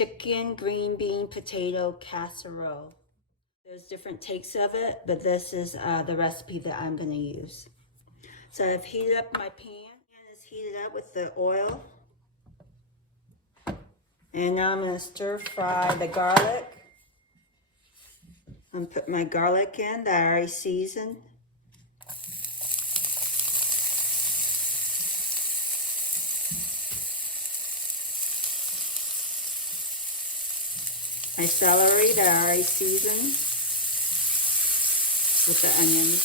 chicken, green bean, potato casserole. There's different takes of it, but this is the recipe that I'm going to use. So I've heated up my pan, and it's heated up with the oil. And now I'm going to stir fry the garlic. I'm going to put my garlic in that I already seasoned. My celery that I already seasoned with the onions.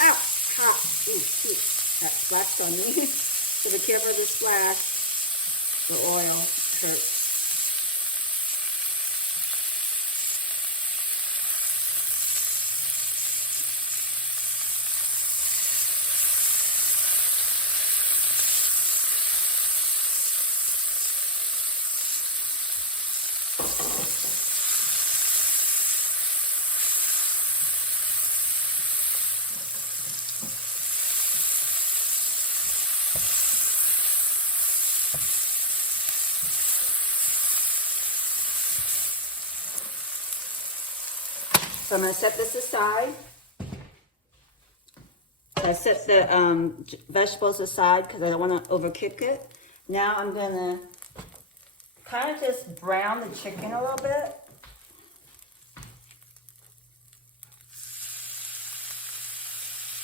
Ow! Hot! Ooh, shoot. That splashed on me. So be careful of the splash. The oil hurts. So I'm going to set this aside. I set the vegetables aside because I don't want to overcook it. Now I'm going to kind of just brown the chicken a little bit.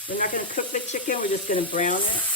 We're not going to cook the chicken, we're just going to brown it.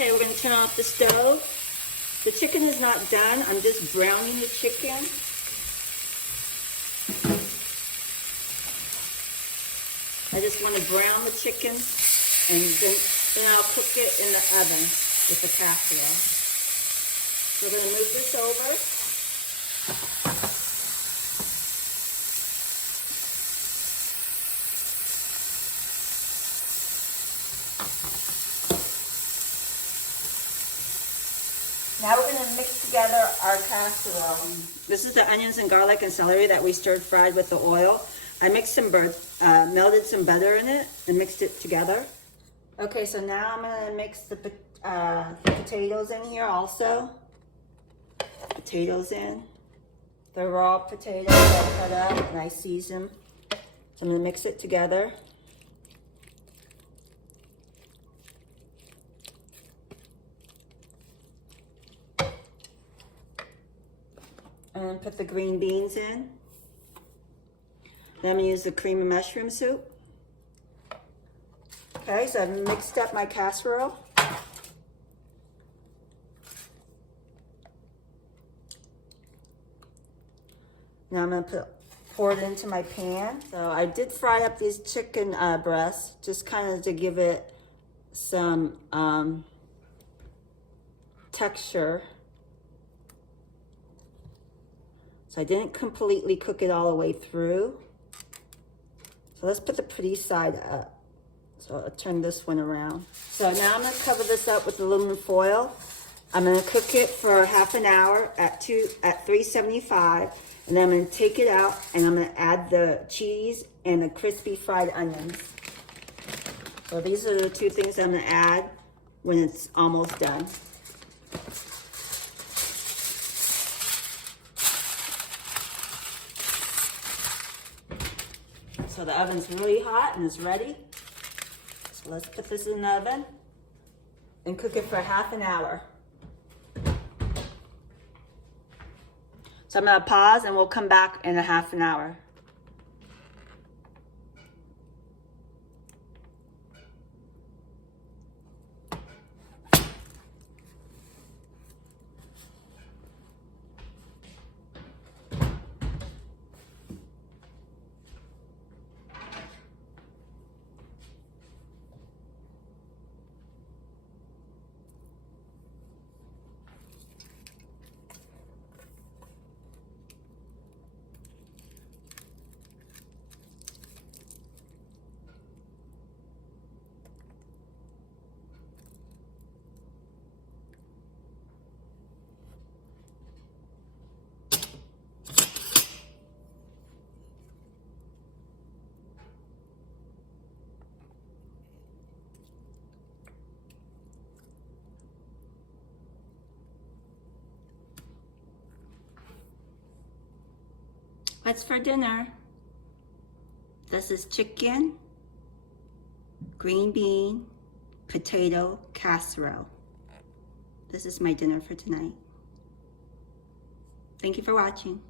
Okay, we're going to turn off the stove. The chicken is not done. I'm just browning the chicken. I just want to brown the chicken, and then I'll cook it in the oven with the casserole. So we're going to move this over. Now we're going to mix together our casserole. This is the onions and garlic and celery that we stirred fried with the oil. I mixed some melted some butter in it and mixed it together. Okay, so now I'm going to mix the potatoes in here also. Potatoes in. The raw potatoes I cut up and I seasoned. So I'm going to mix it together. And put the green beans in. Then I'm going to use the cream of mushroom soup. Okay, so I've mixed up my casserole. Now I'm going to pour it into my pan. So I did fry up these chicken breasts, just kind of to give it some texture. So I didn't completely cook it all the way through. So let's put the pretty side up. So I'll turn this one around. So now I'm going to cover this up with aluminum foil. I'm going to cook it for half an hour at 375. And then I'm going to take it out and I'm going to add the cheese and the crispy fried onions. So these are the two things I'm going to add when it's almost done. So the oven's really hot and it's ready. So let's put this in the oven and cook it for half an hour. So I'm gonna pause and we'll come back in a half an hour. What's for dinner? This is chicken, green bean, potato casserole. This is my dinner for tonight. Thank you for watching.